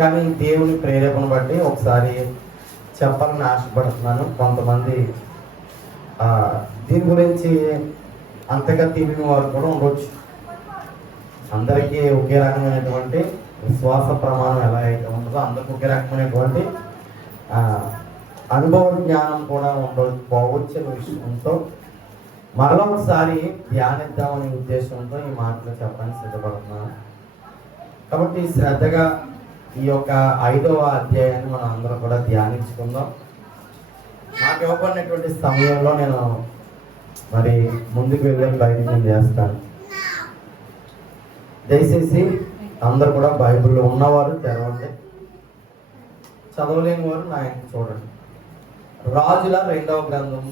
కానీ దేవుని ప్రేరేపణ బట్టి ఒకసారి చెప్పాలని ఆశపడుతున్నాను. కొంతమంది దీని గురించి అంతగా తెలియని వారు కూడా ఉండొచ్చు. అందరికీ ఒకే రకమైనటువంటి విశ్వాస ప్రమాణం ఎలా అయితే ఉంటుందో అందరికీ ఒకే రకమైనటువంటి అనుభవ జ్ఞానం కూడా ఉండకపోవచ్చు విషయంతో మరలా ఒకసారి ధ్యానిద్దామనే ఉద్దేశంతో ఈ మాటలు చెప్పడానికి సిద్ధపడుతున్నాను. కాబట్టి శ్రద్ధగా ఈ యొక్క 5వ అధ్యాయాన్ని మనం అందరం కూడా ధ్యానించుకుందాం. నాకు ఇవ్వబడినటువంటి సమయంలో నేను మరి ముందుకు వెళ్ళే ప్రయత్నం చేస్తాను. దయచేసి అందరు కూడా బైబిల్లో ఉన్నవారు తెరవండి, చదవలేని వారు నా ఇంటి చూడండి. రాజుల 2వ గ్రంథము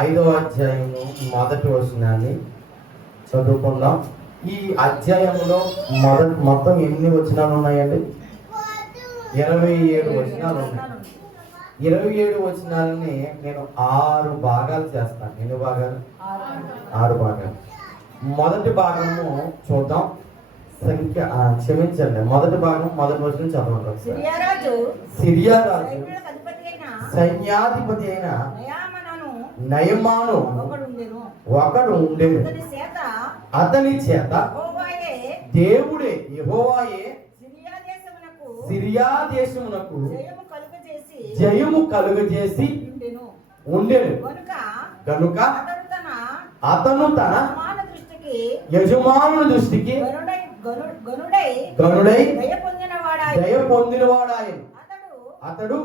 5వ అధ్యాయము 1వ వచనాన్ని చదువుకుందాం. ఈ అధ్యాయంలో మొత్తం ఎన్ని వచనాలు ఉన్నాయండి? 27 వచనాలు ఉన్నాయి. 27 వచనాలని నేను 6 భాగాలు చేస్తాను. ఎన్ని భాగాలు? 6 భాగాలు. మొదటి భాగము చూద్దాం. క్షమించండి, మొదటి భాగం మొదటి వచనం చదవండి. సిరియా రాజు సైన్యాధిపతి అయిన నయమాను ఒకడు ఉండేను. అతని చేత దేవుడే యెహోవాయే సిరియా దేశమునకు జయము కలుగజేసి ఉండేను. కనుక అతను తన యజమానుని దృష్టికి గనుడై దయ పొందినవాడాయను. అతడు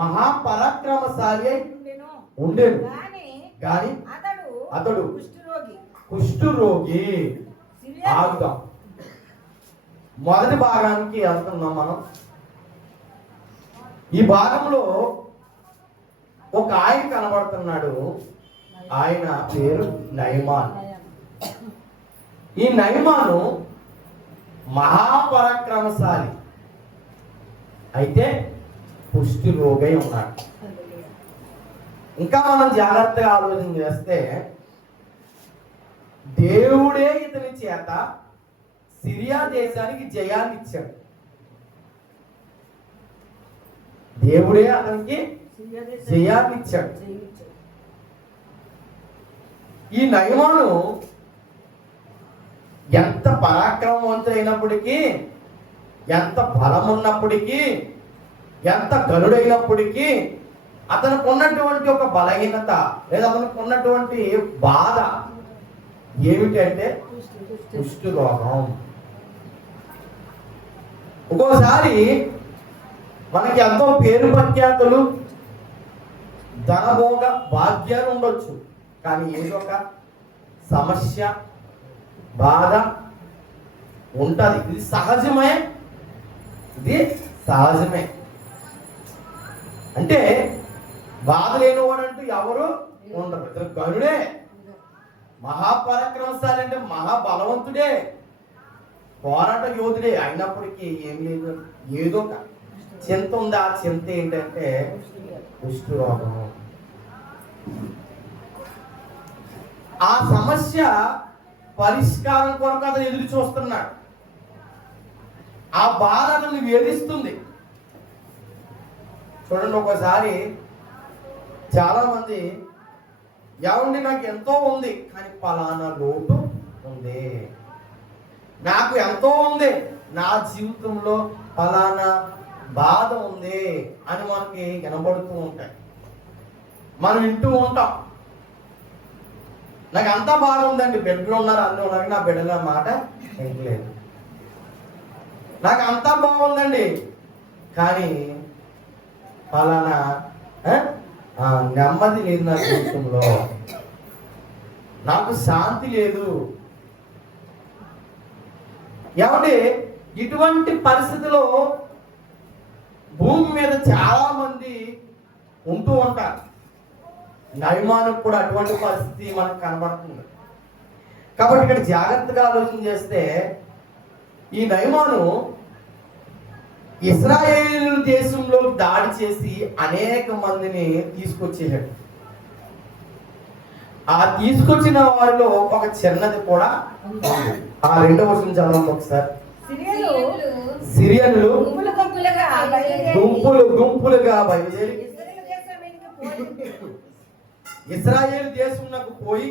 మహాపరాక్రమశాలి అయి ఉండేను. గాని అతడు కుష్ఠరోగి. ఆగుదాం. మొదటి భాగానికి వెళ్తున్నాం మనం. ఈ భాగంలో ఒక ఆయన కనబడుతున్నాడు. ఆయన పేరు నయమాన్. ఈ నయమాను మహాపరాక్రమశాలి అయితే కుష్టి రోగై ఉన్నాడు. ఇంకా మనం జాగ్రత్తగా ఆలోచన చేస్తే దేవుడే ఇతని చేత సిరియా దేశానికి జయాన్ని ఇచ్చాడు. దేవుడే అతనికి జయాన్ని ఇచ్చాడు. ఈ నయమాను ఎంత పరాక్రమవంతుడైనప్పటికీ, ఎంత బలం ఉన్నప్పటికీ, ఎంత గరుడైనప్పటికీ అతనికి ఉన్నటువంటి ఒక బలహీనత లేదా అతనికి ఉన్నటువంటి బాధ ఏమిటంటే కుష్టు రోగం. ఒక్కోసారి మనకి ఎంతో పేరు ప్రఖ్యాతులు, ధనభోగ భాగ్యాలు ఉండొచ్చు, కానీ ఏదో ఒక సమస్య బాధ ఉంటుంది. ఇది సహజమే. అంటే బాధ లేనివాడు అంటూ ఎవరు ఉండరు. ఇతను గరుడే, మహాపరాక్రమశాలి అంటే మహాబలవంతుడే, పోరాట యోధుడే. అయినప్పటికీ ఏం లేదు, ఏదో ఒక చింత ఉంది. ఆ చింత ఏంటంటే కుష్టు రోగం. ఆ సమస్య పరిష్కారం కొరకు అతను ఎదురు చూస్తున్నాడు. ఆ బాధ అతన్ని వేధిస్తుంది. చూడండి, ఒకసారి చాలా మంది ఏమండి నాకు ఎంతో ఉంది కానీ పలానా లోటు ఉంది, నాకు ఎంతో ఉంది నా జీవితంలో పలానా బాధ ఉంది అని మనకి వినబడుతూ ఉంటాయి. మనం వింటూ ఉంటాం. నాకు అంతా బాగుందండి, బిడ్డలు ఉన్నారు, అన్నీ ఉన్నారు, నా బిడ్డల మాట వినలేదు. నాకు అంతా బాగుందండి కానీ ఫలానా నెమ్మది లేదు నా జీవితంలో, నాకు శాంతి లేదు. ఏమంటే ఇటువంటి పరిస్థితిలో భూమి మీద చాలా మంది ఉంటూ ఉంటారు. నయమానుకు కూడా అటువంటి పరిస్థితి మనకు కనబడుతుంది. కాబట్టి ఇక్కడ జాగ్రత్తగా ఆలోచన చేస్తే ఈ నయమాను ఇశ్రాయేలు దేశంలో దాడి చేసి అనేక మందిని తీసుకొచ్చేసాడు. ఆ తీసుకొచ్చిన వారిలో ఒక చిన్నది కూడా ఆ 2వ వచనం చదవండి ఒకసారి. సిరియన్లు గుంపులు గుంపులుగా బయలుదేరి ఇశ్రాయేలు దేశం ఇశ్రాయేలు దేశమునకు పోయి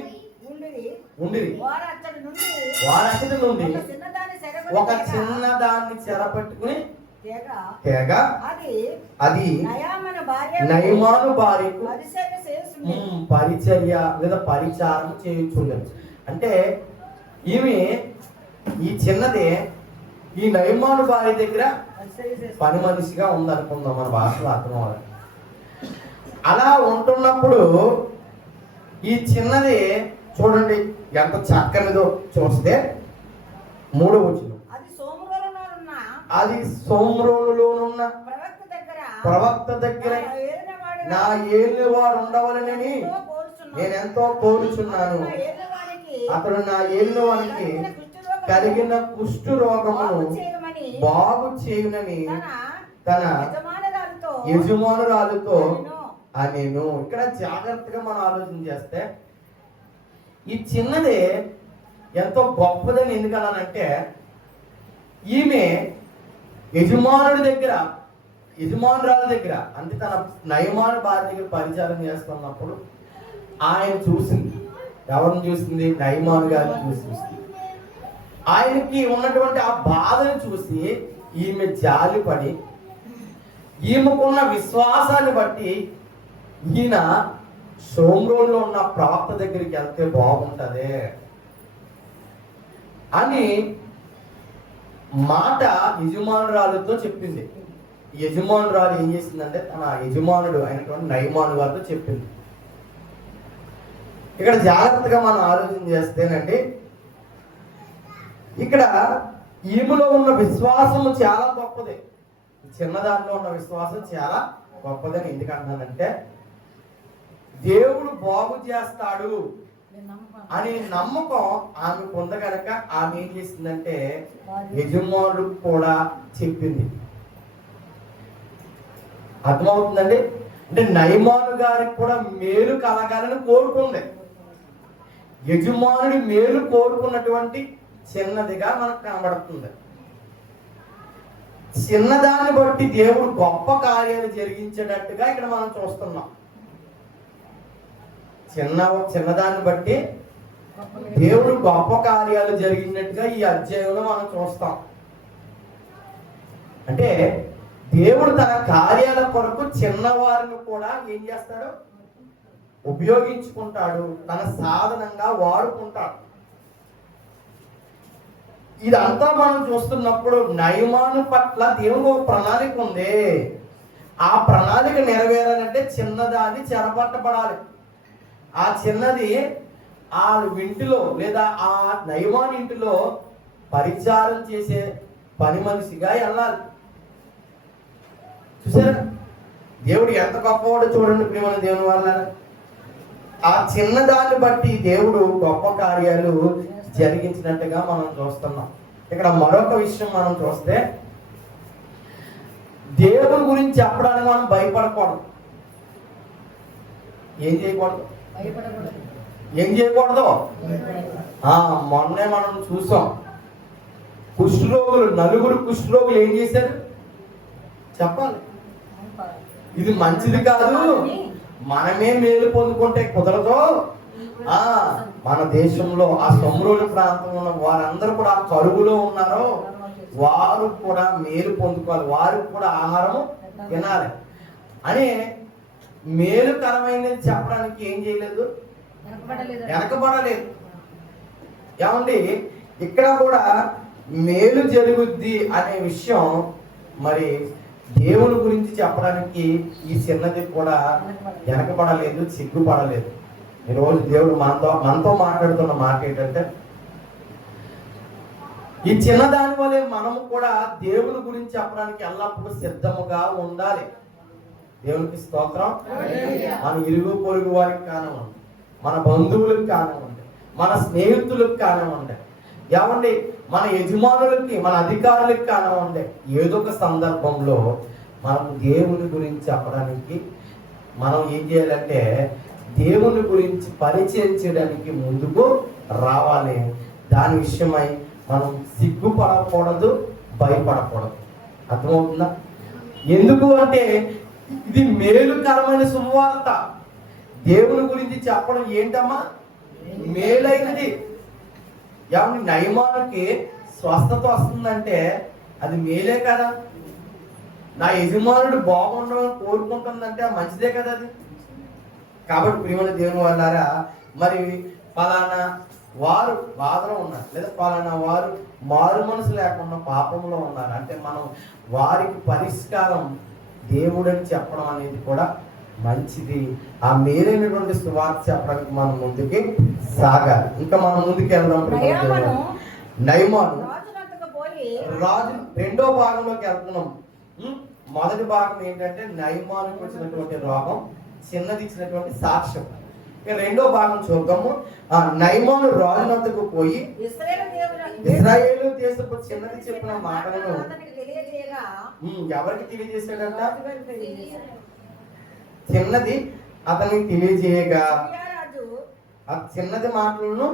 ఉండిరి. వారు అతడి నుండి ఒక చిన్నదాన్ని చెరపట్టుకుని తేగ అది నయమాను భార్యకు పరిచర్య లేదా పరిచారం చేయించుండదు. అంటే ఈమె ఈ చిన్నదే ఈ నయమాను భార్య దగ్గర పని మనిషిగా ఉందనుకుందాం, మన భాషలో అర్థం అవ్వాలి. అలా ఉంటున్నప్పుడు ఈ చిన్నది చూడండి ఎంత చక్కనిదో. చూస్తే 3వ వచనం, అది సోమ్రోనులోనున్న ప్రవక్త దగ్గర నా ఏలినవాడు ఉండవలనని నేనెంతో కోరుచున్నాను. అతడు నా ఏలినవానికి కలిగిన కుష్టు రోగమును బాగు చేయునని తన యజమానురాలుతో అనేను. ఇక్కడ జాగ్రత్తగా మనం ఆలోచన చేస్తే ఈ చిన్నదే ఎంతో గొప్పదని ఎందుకన్నానంటే, ఈమె యజమానుడి దగ్గర యజమానురాల దగ్గర అంటే తన నయమాను భార్య దగ్గర పరిచారం చేస్తున్నప్పుడు ఆయన చూసింది. ఎవరిని చూసింది? నయమాను గారిని చూసింది. ఆయనకి ఉన్నటువంటి ఆ బాధను చూసి ఈమె జాలిపడి ఈమెకున్న విశ్వాసాన్ని బట్టి ఈయన షోమ్రోన్లో ఉన్న ప్రవక్త దగ్గరికి వెళ్తే బాగుంటది అని మాట యజమానురాలతో చెప్పింది. యజమానురాలు ఏం చేసిందంటే తన యజమానుడు అయినటువంటి నయమాను గారితో చెప్పింది. ఇక్కడ జాగ్రత్తగా మనం ఆలోచన చేస్తేనండి, ఇక్కడ ఈమెలో ఉన్న విశ్వాసము చాలా గొప్పది. చిన్నదానిలో ఉన్న విశ్వాసం చాలా గొప్పదని ఎందుకంటున్నానంటే, దేవుడు బాగు చేస్తాడు అనే నమ్మకం ఆమె పొందగనక ఆమె ఏం చేసిందంటే యజమానుడు కూడా చెప్పింది. అర్థమవుతుందండి? అంటే నయమాను గారికి కూడా మేలు కలగాలని కోరుకుంది. యజమానుడి మేలు కోరుకున్నటువంటి చిన్నదిగా మనకు కనబడుతుంది. చిన్నదాన్ని బట్టి దేవుడు గొప్ప కార్యాలు జరిగించేటట్టుగా ఇక్కడ మనం చూస్తున్నాం. చిన్నదాన్ని బట్టి దేవుడు గొప్ప కార్యాలు జరిగినట్టుగా ఈ అధ్యాయంలో మనం చూస్తాం. అంటే దేవుడు తన కార్యాల కొరకు చిన్నవారిని కూడా ఏం చేస్తాడు? ఉపయోగించుకుంటాడు, తన సాధనంగా వాడుకుంటాడు. ఇదంతా మనం చూస్తున్నప్పుడు నయమాను పట్ల దేవుడు ఒక ప్రణాళిక ఉంది. ఆ ప్రణాళిక నెరవేరాలంటే చిన్నదాన్ని చెరపట్టబడాలి. ఆ చిన్నది ఆ ఇంటిలో లేదా ఆ నయమాను ఇంటిలో పరిచారం చేసే పని మనిషిగా వెళ్ళాలి. చూసారా దేవుడు ఎంత గొప్పవాడో చూడండి ప్రియమైన దేవుని వల్ల. ఆ చిన్నదాన్ని బట్టి దేవుడు గొప్ప కార్యాలు జరిగించినట్టుగా మనం చూస్తున్నాం. ఇక్కడ మరొక విషయం మనం చూస్తే, దేవుని గురించి చెప్పడానికి మనం భయపడకూడదు. ఏం చేయకూడదు? ఏం చేయకూడదు? మొన్నే మనం చూసాం, కుష్ఠరోగులు 4 కుష్ఠరోగులు ఏం చేశారు చెప్పాలి. ఇది మంచిది కాదు, మనమే మేలు పొందుకుంటే కుదరదు. మన దేశంలో ఆ సొమ్రోలు ప్రాంతంలో ఉన్న వారందరూ కూడా ఆ కరువులో ఉన్నారో వారు కూడా మేలు పొందుకోవాలి, వారికి కూడా ఆహారము తినాలి అని మేలుకరమైనది చెప్పడానికి ఏం చేయలేదు, వెనకబడలేదు. ఏమండి ఇక్కడ కూడా మేలు జరుగుద్ది అనే విషయం మరి దేవుని గురించి చెప్పడానికి ఈ చిన్నది కూడా వెనకబడలేదు, సిగ్గుపడలేదు. ఈరోజు దేవుడు మనతో మాట్లాడుతున్న మాట ఏంటంటే, ఈ చిన్నదాని వల్లే మనము కూడా దేవుని గురించి చెప్పడానికి ఎల్లప్పుడూ సిద్ధముగా ఉండాలి. దేవునికి స్తోత్రం. మన ఇరుగు పొరుగు వారికి కానివ్వండి, మన బంధువులకు కానివ్వండి, మన స్నేహితులకు కానివ్వండి, ఏమండి మన యజమానులకి, మన అధికారులకు కానివ్వండి, ఏదో ఒక సందర్భంలో మనం దేవుని గురించి చెప్పడానికి మనం ఏం చేయాలంటే దేవుని గురించి పరిచయం చేయడానికి ముందుకు రావాలి. దాని విషయమై మనం సిగ్గుపడకూడదు, భయపడకూడదు. అర్థమవుతుందా? ఎందుకు అంటే ఇది మేలుకరమైన శుభవార్త. దేవుని గురించి చెప్పడం ఏంటమ్మా? మేలైనది. ఏమన్నా నయమానికి స్వస్థత వస్తుందంటే అది మేలే కదా. నా యజమానుడు బాగుండాలని కోరుకుంటుందంటే మంచిదే కదా అది. కాబట్టి ప్రియమైన దేవుని వాళ్ళారా, మరి పలానా వారు బాధలో ఉన్నారు, లేదా పలానా వారు మారు మనసు లేకుండా పాపంలో ఉన్నారు అంటే మనం వారికి పరిష్కారం దేవుడని చెప్పడం అనేది కూడా మంచిది. ఆ మేలైనటువంటి సువార్త చెప్పడానికి మనం ముందుకి సాగాలి. ఇంకా మనం ముందుకు వెళ్దాం. నయమాను రాజు రెండో భాగంలోకి వెళ్తున్నాం. మొదటి భాగం ఏంటంటే నయమానుకు వచ్చినటువంటి రోగం, చిన్నది ఇచ్చినటువంటి సాక్ష్యం. ఇక రెండో భాగం చూద్దాము. నయమాను రాజునంతకు పోయి ఇశ్రాయేలు దేశపు చిన్నది చెప్పిన మాటలను ఎవరికి తెలియజేశాడంట? చిన్నది అతనికి తెలియజేయగా ఆ చిన్నది మాటలను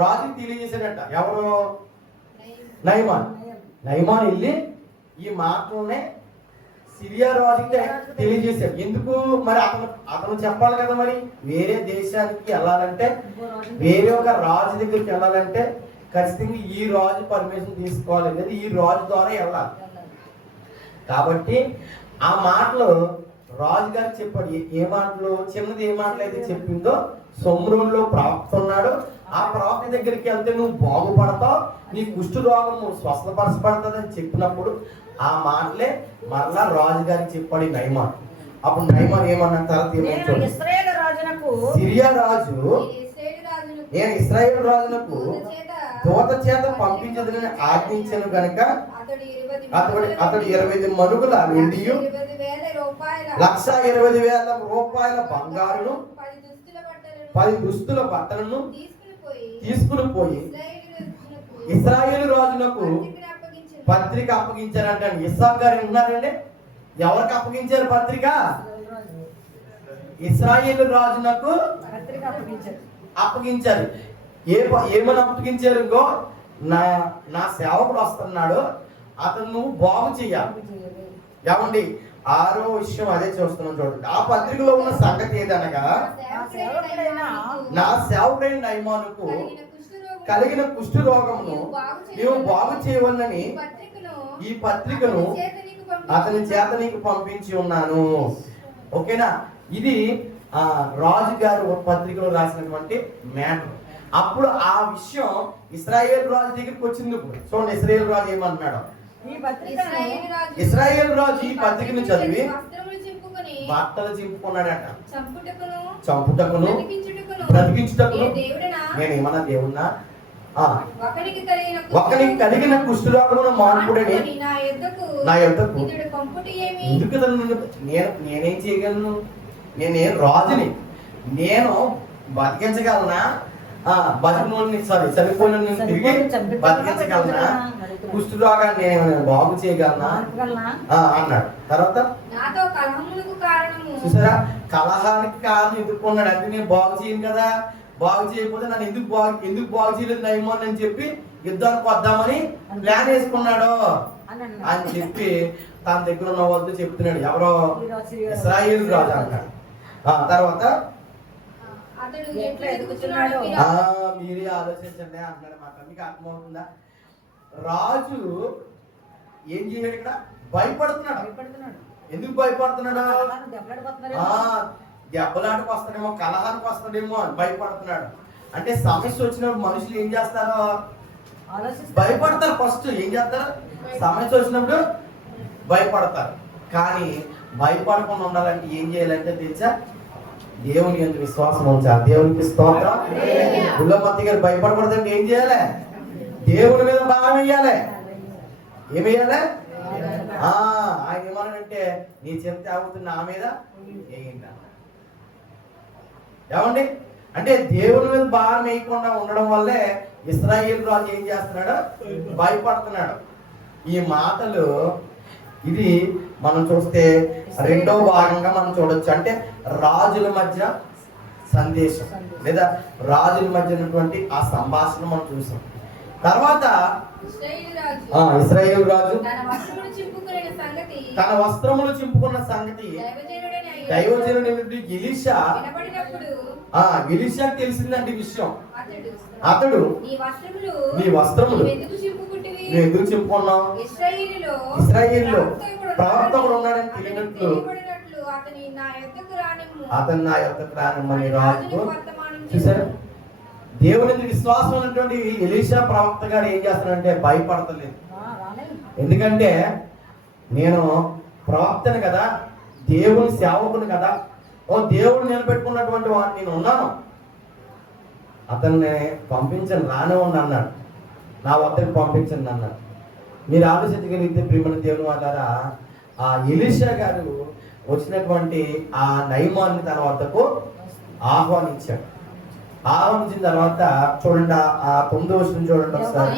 రాజుకి తెలియజేశాడంట. ఎవరు? నయమాన్. నయమాన్ వెళ్ళి ఈ మాటలనే సిరియా రాజుకి తెలియజేశాడు. ఎందుకు మరి? అతను చెప్పాలి కదా. మరి వేరే దేశానికి వెళ్ళాలంటే, వేరే ఒక రాజు దగ్గరికి వెళ్ళాలంటే ఖచ్చితంగా ఈ రాజు పర్మిషన్ తీసుకోవాలి, లేదా ఈ రాజు ద్వారా వెళ్ళాలి. కాబట్టి ఆ మాటలు రాజుగారు చెప్పాడు. ఏ మాటలు? చిన్నది ఏ మాటలు అయితే చెప్పిందో, సొమ్రోన్లో ప్రవక్త ఉన్నాడు, ఆ ప్రవక్త దగ్గరికి వెళ్తే నువ్వు బాగుపడతావు, నీ కుష్టు రోగము స్వస్థపరచబడుతుంది అని చెప్పినప్పుడు ఆ మాటలే మరలా రాజుగారికి చెప్పాడు నయమాన్. అప్పుడు నయమాన్ ఏమన్నా తర్వాత ఏమన్నా, సిరియా రాజు నేను ఇశ్రాయేలు రాజునకు దూత చేత పంపించదని ఆజ్ఞించను గనుక అతడు 20 మనుగుల వెండియు 1,20,000 బంగారును 10 దుస్తుల బట్టలను తీసుకుని పోయి ఇశ్రాయేలు రాజునకు పత్రిక అప్పగించారంట. ఇస్సాకు గారు ఉన్నారండి. ఎవరికి అప్పగించారు పత్రిక? ఇశ్రాయేలు రాజునకు అప్పగించారు. ఏమని అప్పగించారు? ఇంకో నా సేవకుడు వస్తున్నాడు, అతను నువ్వు బాగు చెయ్యాలి. ఏమండి? 6వ విషయం అదే చూస్తున్నాం చూడండి. ఆ పత్రికలో ఉన్న సంగతి ఏదనగా, నా సేవకుడైన నయమానుకు కలిగిన కుష్టు రోగమును నీవు బాగు చేయవలని ఈ పత్రికను అతని చేత నీకు పంపించి ఉన్నాను. ఓకేనా? ఇది రాజు గారు పత్రికలో రాసినటువంటి మ్యాటర్. అప్పుడు ఆ విషయం ఇశ్రాయేలు రాజు దగ్గరికి వచ్చింది. చూడండి ఇశ్రాయేలు రాజు ఏమన్నాడు? ఇశ్రాయేలు రాజు ఈ పత్రికను చదివి బట్టలు చింపుకున్నాడట. చంపుటకును బ్రతికించుటకును నేనేమన్నా దేవున్నా? ఒకరికి కలిగిన కుష్ఠరోగమును మాన్పుడని నా యొద్దకు ఎందుకు నేనేం చేయగలను? నేనేం రాజుని, నేను బతికించగలనా? చనిపోయిన తిరిగి బతికించగలనా? కుష్ఠరోగాన్ని నేను బాగు చేయగలనా అన్నాడు. తర్వాత చూసారా, కలహానికి కారణం ఎదుర్కొన్నాడు. అంటే నేను బాగు చేయను కదా, బాగు చేయకపోతే నన్ను ఎందుకు బాగు చేయలేదు నయమాన్ అని చెప్పి యుద్ధానికి వద్దామని ప్లాన్ వేసుకున్నాడు అని చెప్పి తన దగ్గర ఉన్న వాళ్ళతో చెప్తున్నాడు. ఎవరో ఇశ్రాయేలు రాజు అన్నాడు. తర్వాత మీరే ఆలోచించండి అన్నాడు మాట. మీకు అర్థమవుతుందా? రాజు ఏం చేయాడు? ఇక్కడ భయపడుతున్నాడు. ఎందుకు భయపడుతున్నాడు? దెబ్బలాటకు వస్తాడేమో, కలహానికి వస్తాడేమో అని భయపడుతున్నాడు. అంటే సమస్య వచ్చినప్పుడు మనుషులు ఏం చేస్తారో భయపడతారు. ఫస్ట్ ఏం చేస్తారు? సమస్య వచ్చినప్పుడు భయపడతారు. కానీ భయపడకుండా ఉండాలంటే ఏం చేయాలంటే తెలుసా? దేవుని యందు విశ్వాసం ఉంచాలి. దేవునికి స్తోత్రం. గుల్లమత్తి గారు భయపడకూడదంటే ఏం చేయాలి? దేవుని మీద భారం వేయాలి. ఏమేయాలి? ఆయన ఏమన్నాడంటే నీ చింత అవుతుంది నా మీద వేయండి. ఏమండి? అంటే దేవుని మీద భారం వేయకుండా ఉండడం వల్లే ఇశ్రాయేలు రాజు ఏం చేస్తున్నాడు? భయపడుతున్నాడు. ఈ మాటలు ఇది మనం చూస్తే రెండో భాగంగా మనం చూడొచ్చు. అంటే రాజుల మధ్య సందేశం లేదా రాజుల మధ్య ఉన్నటువంటి ఆ సంభాషణ మనం చూసాం. తర్వాత ఇశ్రాయేలు రాజు తన వస్త్రములు చింపుకున్న సంగతి దైవజనుడు ఎలీషా ఎలీషా తెలిసిందండి విషయం. అతడు నీ వస్త్రములు నువ్వు ఎందుకు చింపుకున్నావు, ఇశ్రాయేలులో ప్రవక్త ఉన్నాడని తెలియనట్లు అతను నా యొద్దకు రానిమ్మని రాజుకు. చూసారు, దేవుని విశ్వాసం ఉన్నటువంటి ఎలీషా ప్రవక్త గారు ఏం చేస్తాడంటే భయపడతలేదు. ఎందుకంటే నేను ప్రవక్తను కదా, దేవుని సేవకుని కదా, ఓ దేవుడు నిలబెట్టుకున్నటువంటి వాడిని నేను ఉన్నాను, అతన్ని పంపించండి రానివ్వండి అన్నాడు, నా వద్దకు పంపించండి అన్నాడు. మీరు ఆలోచించగలిగితే ప్రియమైన దేవుని వాళ్ళారా, ఆ ఎలీషా గారు వచ్చినటువంటి ఆ నయమాన్ని తన వద్దకు ఆహ్వానించాడు. ఆహ్వానించిన తర్వాత చూడండి, ఆ 9వ వచనం చూడండి ఒకసారి.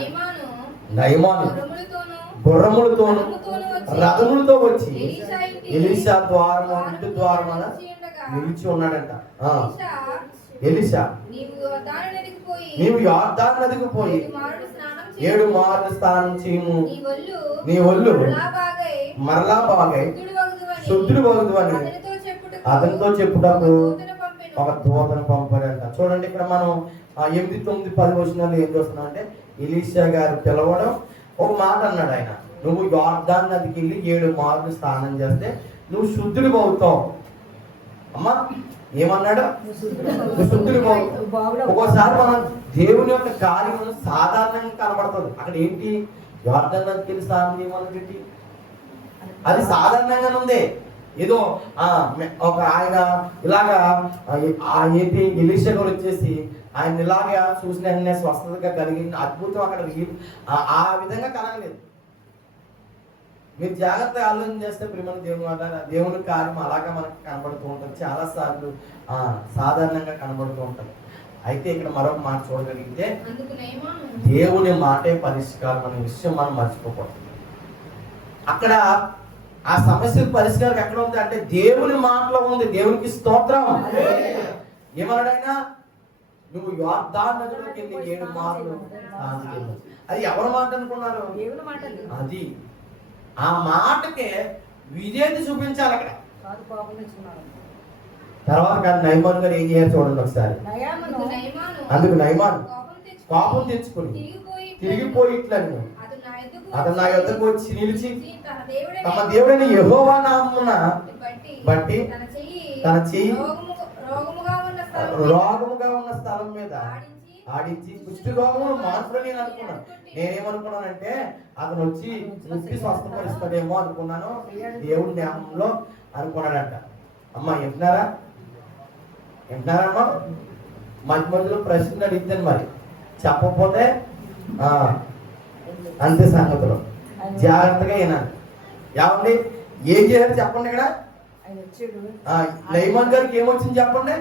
నయమాను గుర్రములతోను రథములతో వచ్చి ఎలీషా ద్వారము ఇంటి ద్వారమున నిలిచి ఉన్నాడంట. ఎలీషా నీవు యొర్దాను నదికి పోయి 7 మార్లు స్నానం చేయము, నీ ఒళ్ళు మరలా బాగై శుద్ధుడు వగదు అని అతనితో చెప్పుటకు ఒక దూతను పంపాడంట. చూడండి, ఇక్కడ మనం 8, 9, 10 వచనాలు ఏం చూస్తున్నాం అంటే ఎలీషా గారు పిలవడం, ఒక మాట అన్నాడు ఆయన, నువ్వు యొర్దాను నదికి వెళ్ళి 7 మార్లు స్నానం చేస్తే నువ్వు శుద్ధుడు అవుతావు. అమ్మా ఏమన్నాడు, నువ్వు శుద్ధుడు అవుతావు. ఒక్కోసారి మనం దేవుని యొక్క కార్యం సాధారణంగా కనబడుతుంది. అక్కడ ఏంటి, యొర్దాను నదికి వెళ్ళి స్నానం చేయమన్నది అది సాధారణంగానే ఉంది. ఏదో ఒక ఆయన ఇలాగా ఏంటి ఎలీషా గారు వచ్చేసి ఆయన ఇలాగా చూసిన వెంటనే స్వస్థతగా కలిగి అద్భుతం అక్కడ ఆ విధంగా కలగలేదు. మీరు జాగ్రత్తగా ఆలోచన చేస్తే ప్రియమైన దేవుని వల్ల దేవుని కార్యం అలాగా మనకు కనబడుతూ ఉంటుంది, చాలా సార్లు సాధారణంగా కనబడుతూ ఉంటుంది. అయితే ఇక్కడ మరొక మాట చూడగలిగితే దేవుని మాటే పరిష్కారం అనే విషయం మనం మర్చిపోకూడదు. అక్కడ ఆ సమస్యకు పరిష్కారం ఎక్కడ ఉంది అంటే దేవుని మాటలో ఉంది. దేవునికి స్తోత్రం. ఏమన్నాడైనా, నువ్వు యొర్దాను నదిలోకి వెళ్ళి 7 మార్లు అది ఎవరి మాట అనుకున్నారు, అది ఆ మాటకే విజేత చూపించాలి అక్కడ. తర్వాత నయమాను గారు ఏం చేయాలి చూడండి ఒకసారి. అందుకు నయమాను కోపం తెచ్చుకుని తిరిగిపోయి ఇట్లా అతను నా యొద్దకు వచ్చి నిలిచి తమ దేవుడైన యెహోవా నామమున బట్టి తన చెయ్యి రోగముగా ఉన్న స్థలం మీద ఆడించి కుష్టి రోగమును మాత్రం నేను అనుకున్నాను. నేనేమనుకున్నానంటే అతను వచ్చి ముక్తి స్వస్థపరుస్తాడేమో అనుకున్నాను, దేవుడి నామంలో అనుకున్నాడంట. అమ్మా వింటున్నారా అమ్మా? మధ్య మధ్యలో ప్రశ్నలు అడిగితే మరి చెప్పకపోతే అంతే సంగతులు. జాగ్రత్తగా వినాలి. ఏమండి ఏం చేయాలి చెప్పండి. ఇక్కడ నయమాను గారికి ఏమొచ్చింది చెప్పండి,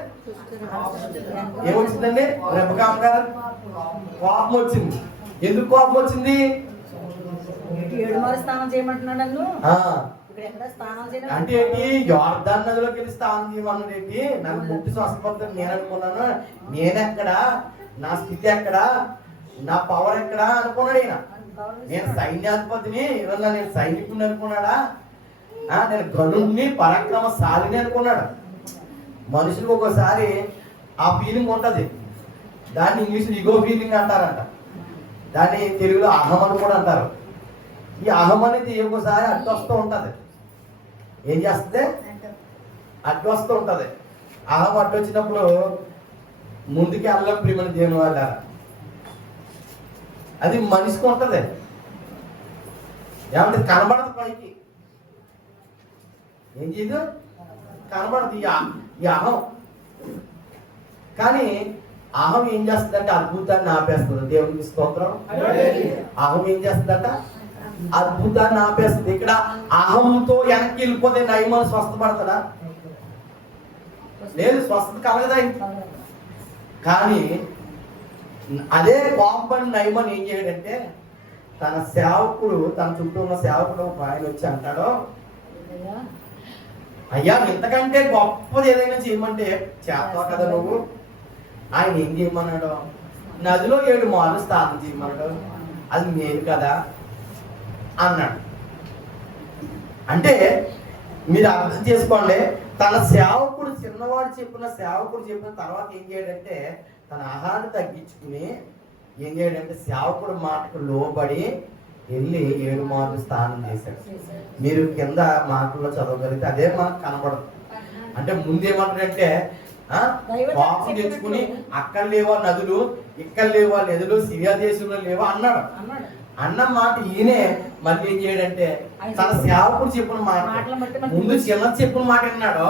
ఏమొచ్చిందండి? రెబెకా గారు కోపం వచ్చింది. ఎందుకు కోపం వచ్చింది? అంటే ఏంటి, యొర్దాను నదిలోకి వెళ్ళి స్నానం చేయమన్నాడు ఏంటి? నాకు ముక్తి స్వస్థపడుతుంది నేను అనుకున్నాను. నేనెక్కడా, నా స్థితి ఎక్కడా, నా పవర్ ఎక్కడా అనుకున్నాడు ఈయన. నేను సైన్యాధిపతిని, ఇవల్ల నేను సైనికుడిని అనుకున్నాడా, నేను గనుడిని పరాక్రమశాలిని అనుకున్నాడు. మనుషులకు ఒక్కోసారి ఆ ఫీలింగ్ ఉంటుంది. దాన్ని ఇంగ్లీష్లో ఇగో ఫీలింగ్ అంటారంట, దాన్ని తెలుగులో అహం అని కూడా అంటారు. ఈ అహం అనేది ఒక్కోసారి అడ్డు వస్తూ ఉంటుంది. ఏం చేస్తుంది? అడ్డు వస్తూ ఉంటుంది. అహం అడ్డు వచ్చినప్పుడు ముందుకి వెళ్ళం ప్రియమైన దేవుని వాళ్ళ. అది మనిషికి ఉంటుంది. ఏమంటే కనబడదు, పైకి ఏం చేయదు, కనబడదు ఈ అహం. కానీ అహం ఏం చేస్తుందంటే అద్భుతాన్ని ఆపేస్తుంది. దేవునికి స్తోత్రం. అహం ఏం చేస్తుందంట? అద్భుతాన్ని ఆపేస్తుంది. ఇక్కడ అహంతో వెనక్కి వెళ్ళిపోతే నయమాను స్వస్థపడతాడా? లేదు, స్వస్థత కలగదా. కానీ అదే కోపం నయమాను ఏం చేయడంటే, తన సేవకుడు, తన చుట్టూ ఉన్న సేవకుడు ఆయన వచ్చి అంటాడు, అయ్యా ఇంతకంటే గొప్పది ఏదైనా చేయమంటే చేస్తావు కదా నువ్వు. ఆయన ఏం చేయమన్నాడు? నదిలో 7 మార్లు స్నానం చేయమన్నాడు. అది మేలు కదా అన్నాడు. అంటే మీరు అర్థం చేసుకోండి, తన సేవకుడు చిన్నవాడు చెప్పిన తర్వాత ఏం చేయడంటే తన ఆహారాన్ని తగ్గించుకుని ఏం చేయడంటే సేవకుడు మాటకు లోబడి వెళ్ళి 7 మార్లు స్నానం చేశాడు. మీరు కింద మాటల్లో చదవగలిగితే అదే మనకు కనబడదు. అంటే ముందేమంటాడంటే పాపం తెచ్చుకుని అక్కడ లేవా నదులు, ఇక్కడ లేవా నదులు, సిరియా దేశంలో లేవా అన్నాడు. అన్న మాట ఈయనే మళ్ళీ ఏం చేయడంటే తన సేవకుడు చెప్పిన మాట, ముందు చిన్న చెప్పిన మాట విన్నాడు,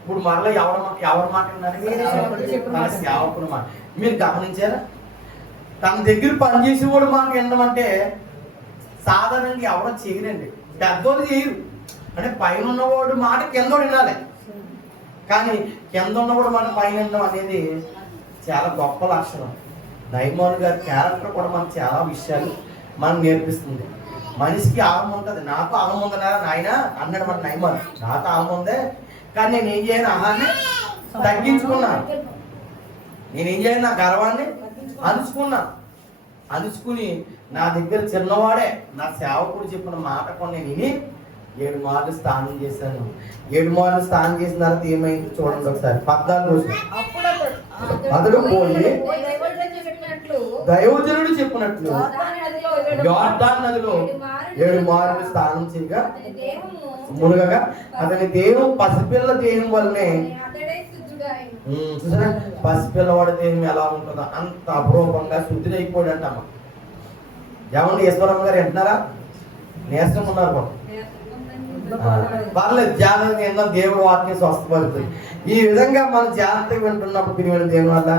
ఇప్పుడు మరలా ఎవరి మాట విన్నాడు? తన సేవకుడు మాట. మీరు గమనించారా? తన దగ్గర పనిచేసేవాడు మాట వినమంటే సాధారణంగా ఎవరో చేయరండి, పెద్దోళ్ళు చేయరు. అంటే పైన ఉన్నవాడు మాట కింద వినాలి, కానీ కింద ఉన్నవాడు మాట పైన వినడం అనేది చాలా గొప్ప లక్షణం. నయమాను గారి క్యారెక్టర్ కూడా మనకు చాలా విషయాలు మనకు నేర్పిస్తుంది. మనిషికి ఆహం ఉంటుంది, నాకు ఆహం ఉందనా నాయన అన్నాడు మన నయమాను. నాకు ఆహం ఉందే, కానీ నేను ఏం చేయను, ఆహాన్ని తగ్గించుకున్నాను. నేనేం చేయను, నా గర్వాన్ని అణుచుకుని నా దగ్గర చిన్నవాడే నా సేవకుడు చెప్పిన మాట కొన్ని విని 7 మార్లు స్నానం చేశాను. 7 మార్లు స్నానం చేసిన తర్వాత ఏమైంది చూడండి ఒకసారి. 14 రోజులు అతడు పోయి దైవజనుడు చెప్పినట్లు యోర్దాను నదిలో 7 మార్లు స్నానం చేయగా మునగగా అతని దేహం పసిపిల్ల దేహం వల్లనే, చూసారా పసిపిల్లవాడి దేహం ఎలా ఉంటుందో అంత అపరూపంగా శుద్ధిరైపోయాడు అంటమ్మా. ఏమండి ఈశ్వరమ్మ గారు వింటున్నారా? నేస్తం ఉన్నారు పర్లేదు, జాగ్రత్తగా విన్నా, దేవుడు వాక్యం స్వస్థపడుతుంది. ఈ విధంగా మనం జాగ్రత్తగా వింటున్నప్పుడు పిరిమిన దేవుని వల్ల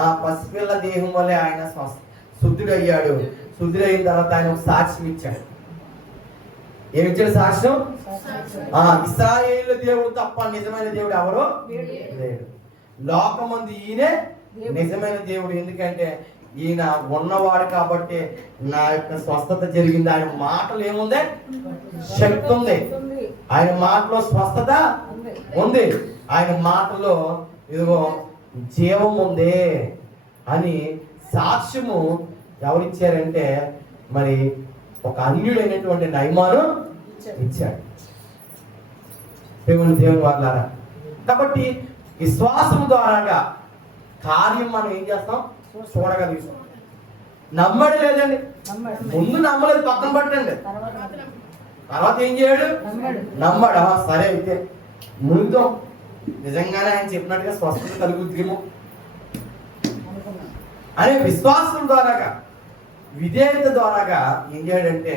ఆ పసిపిల్ల దేహం వల్లే ఆయన శుద్ధుడయ్యాడు. శుద్ధుడైన తర్వాత ఆయన ఒక సాక్ష్యం ఇచ్చాడు. ఏమిచ్చాడు సాక్ష్యం? ఇశ్రాయేలు దేవుడు తప్ప నిజమైన దేవుడు ఎవరు లేడు. లోకమందు ఈయనే నిజమైన దేవుడు. ఎందుకంటే ఈయన ఉన్నవాడు కాబట్టి నా యొక్క స్వస్థత జరిగింది. ఆయన మాటలు ఏముంది? శక్తి ఉంది. ఆయన మాటలో స్వస్థత ఉంది. ఆయన మాటలో ఇదిగో జీవం ఉంది అని సాక్ష్యము ఎవరిచ్చారంటే మరి ఒక అన్యుడైనటువంటి నయమాను ఇచ్చాడు. దేవుని వాళ్ళారా, కాబట్టి విశ్వాసం ద్వారాగా కార్యం మనం ఏం చేస్తాం? చూడగలుగుతాం. నమ్మడు లేదండి, ముందు నమ్మలేదు, పక్కన పట్టండి, తర్వాత ఏం చేయడు? నమ్మడు. సరే అయితే ముందు నిజంగానే ఆయన చెప్పినట్టుగా స్వస్థత కలుగుద్దేమో అనే విశ్వాసం ద్వారాగా, విధేయత ద్వారాగా ఏం చేయడంటే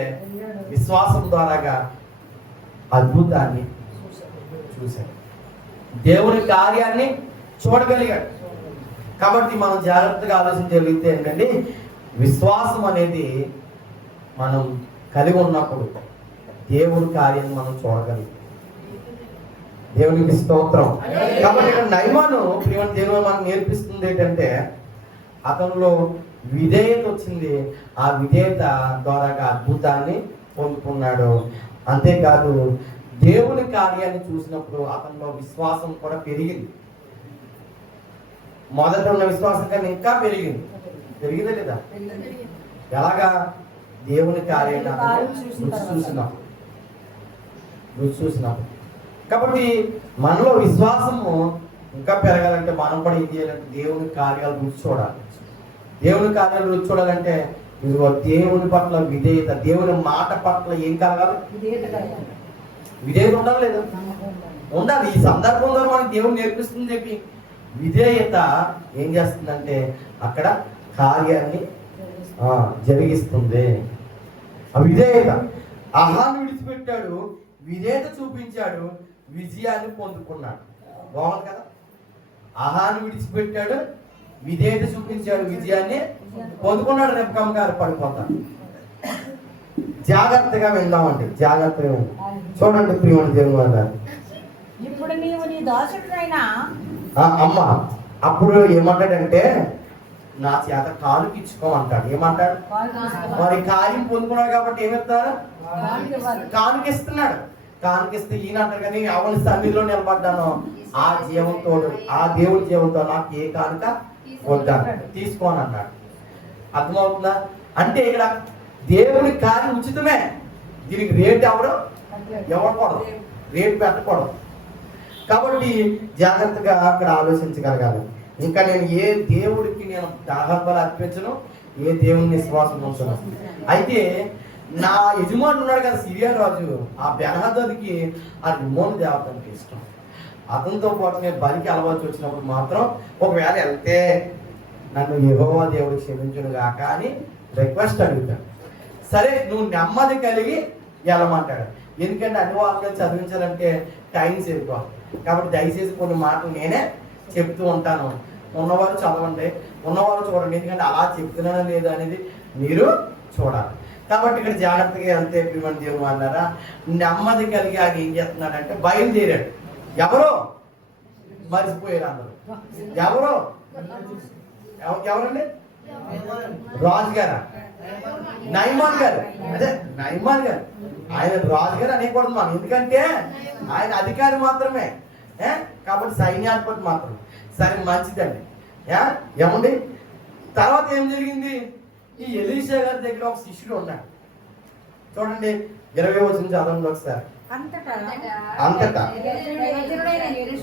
విశ్వాసం ద్వారాగా అద్భుతాన్ని చూశాడు, దేవుని కార్యాన్ని చూడగలిగాడు. కాబట్టి మనం జాగ్రత్తగా ఆలోచించగలిగితే ఏంటంటే విశ్వాసం అనేది మనం కలిగి ఉన్నప్పుడు దేవుని కార్యాన్ని మనం చూడగలుగుతాం. దేవునికి స్తోత్రం. కాబట్టి ఇక్కడ నయమాను దేవుని మనం నేర్పిస్తుంది ఏంటంటే అతనిలో విధేయత వచ్చింది. ఆ విధేయత ద్వారా అద్భుతాన్ని పొందుకున్నాడు. అంతేకాదు దేవుని కార్యాన్ని చూసినప్పుడు అతనిలో విశ్వాసం కూడా పెరిగింది. మొదట ఉన్న విశ్వాసం కన్నా ఇంకా పెరిగిందా లేదా? ఎలాగా? దేవుని కార్యాన్ని రుచి చూసినాం. కాబట్టి మనలో విశ్వాసము ఇంకా పెరగాలంటే మనం కూడా ఏం చేయాలంటే దేవుని కార్యాలు రుచి చూడాలి. దేవుని కార్యాలు రుచి చూడాలంటే ఇదిగో దేవుని పట్ల విధేయత, దేవుని మాట పట్ల ఏం కలగాలి? విధేయత ఉండాలి లేదా? ఉండాలి. ఈ సందర్భంలో మనకి దేవుడు నేర్పిస్తుంది చెప్పి విధేయత ఏం చేస్తుందంటే అక్కడ కార్యాన్ని జరిగిస్తుంది. ఆ విధేయత ఆహాన్ని విడిచిపెట్టాడు, విధేయత చూపించాడు, విజయాన్ని పొందుకున్నాడు. బాగుంది కదా? ఆహాన్ని విడిచిపెట్టాడు, విధేయత చూపించాడు, విజయాన్ని పొందుకున్నాడు. రెబ్కామ్ గారు పడిపోతాడు. జాగ్రత్తగా విందామండి, జాగ్రత్తగా చూడండి ప్రియమైన దేవుని వల్ల. ఇప్పుడు నీవు నీ దాసుడినైనా అమ్మ అప్పుడు ఏమంటాడంటే నా చేత కాలుకి ఇచ్చుకో అంటాడు. ఏమంటాడు? మరి కార్యం పొందుకున్నాడు కాబట్టి ఏమిస్తారు? కానుకిస్తున్నాడు. కానుకిస్తే ఈయన అంటారు కానీ అవని సన్నిధిలో నిలబడ్డాను, ఆ జీవంతో ఆ దేవుడి జీవంతో నాకు ఏ కానుక వద్దాను తీసుకోని అన్నాడు. అర్థమవుతుందా? అంటే ఇక్కడ దేవుని కార్యం ఉచితమే, దీనికి రేట్ ఎవరు ఇవ్వకూడదు, రేట్ పెట్టకూడదు. కాబట్టి జాగ్రత్తగా అక్కడ ఆలోచించగలగాలి. ఇంకా నేను ఏ దేవుడికి నేను దాహబలు అర్పించను, ఏ దేవుని విశ్వాసం ఉంచను. అయితే నా యజమానుడు ఉన్నాడు కదా సిరియా రాజు, ఆ బెన్హదదుకి ఆ రిమోన్ దేవతనికి ఇష్టం. అతనితో పాటు నేను బలికి అలవాటు వచ్చినప్పుడు మాత్రం ఒకవేళ వెళ్తే నన్ను యెహోవా దేవుడు క్షమించును గాక అని రిక్వెస్ట్ అడుగుతాడు. సరే నువ్వు నెమ్మది కలిగి వెళ్ళమంటాడు. ఎందుకంటే అన్ని వాక్యాలు చదివించాలంటే టైం సేపుకోవాలి. కాబట్టి దయచేసి కొన్ని మాటలు నేనే చెప్తూ ఉంటాను. ఉన్నవారు చదవండి, ఉన్నవారు చూడండి. ఎందుకంటే అలా చెప్తున్నానా లేదా అనేది మీరు చూడాలి. కాబట్టి ఇక్కడ జాగ్రత్తగా వెళ్తే ప్రియమైన దేవుడు అన్నారా, నెమ్మది కలిగి ఆయన ఏం చేస్తున్నాడంటే బయలుదేరాడు. ఎవరో మర్చిపోయారు అందరూ. ఎవరో ఎవరండి? రాజుగారా? నయమాన్ గారు. అదే నయమాన్ గారు. ఆయన రాజుగారు అనేకూడదు మనం, ఎందుకంటే ఆయన అధికారి మాత్రమే, కాబట్టి సైన్యాధిపతి మాత్రమే. సరే మంచిదండి. ఏమండి తర్వాత ఏం జరిగింది? ఈ ఎలీషా గారి దగ్గర ఒక శిష్యుడు ఉన్నాడు. చూడండి 20వ వచనం చదవండి ఒకసారి. అంతటా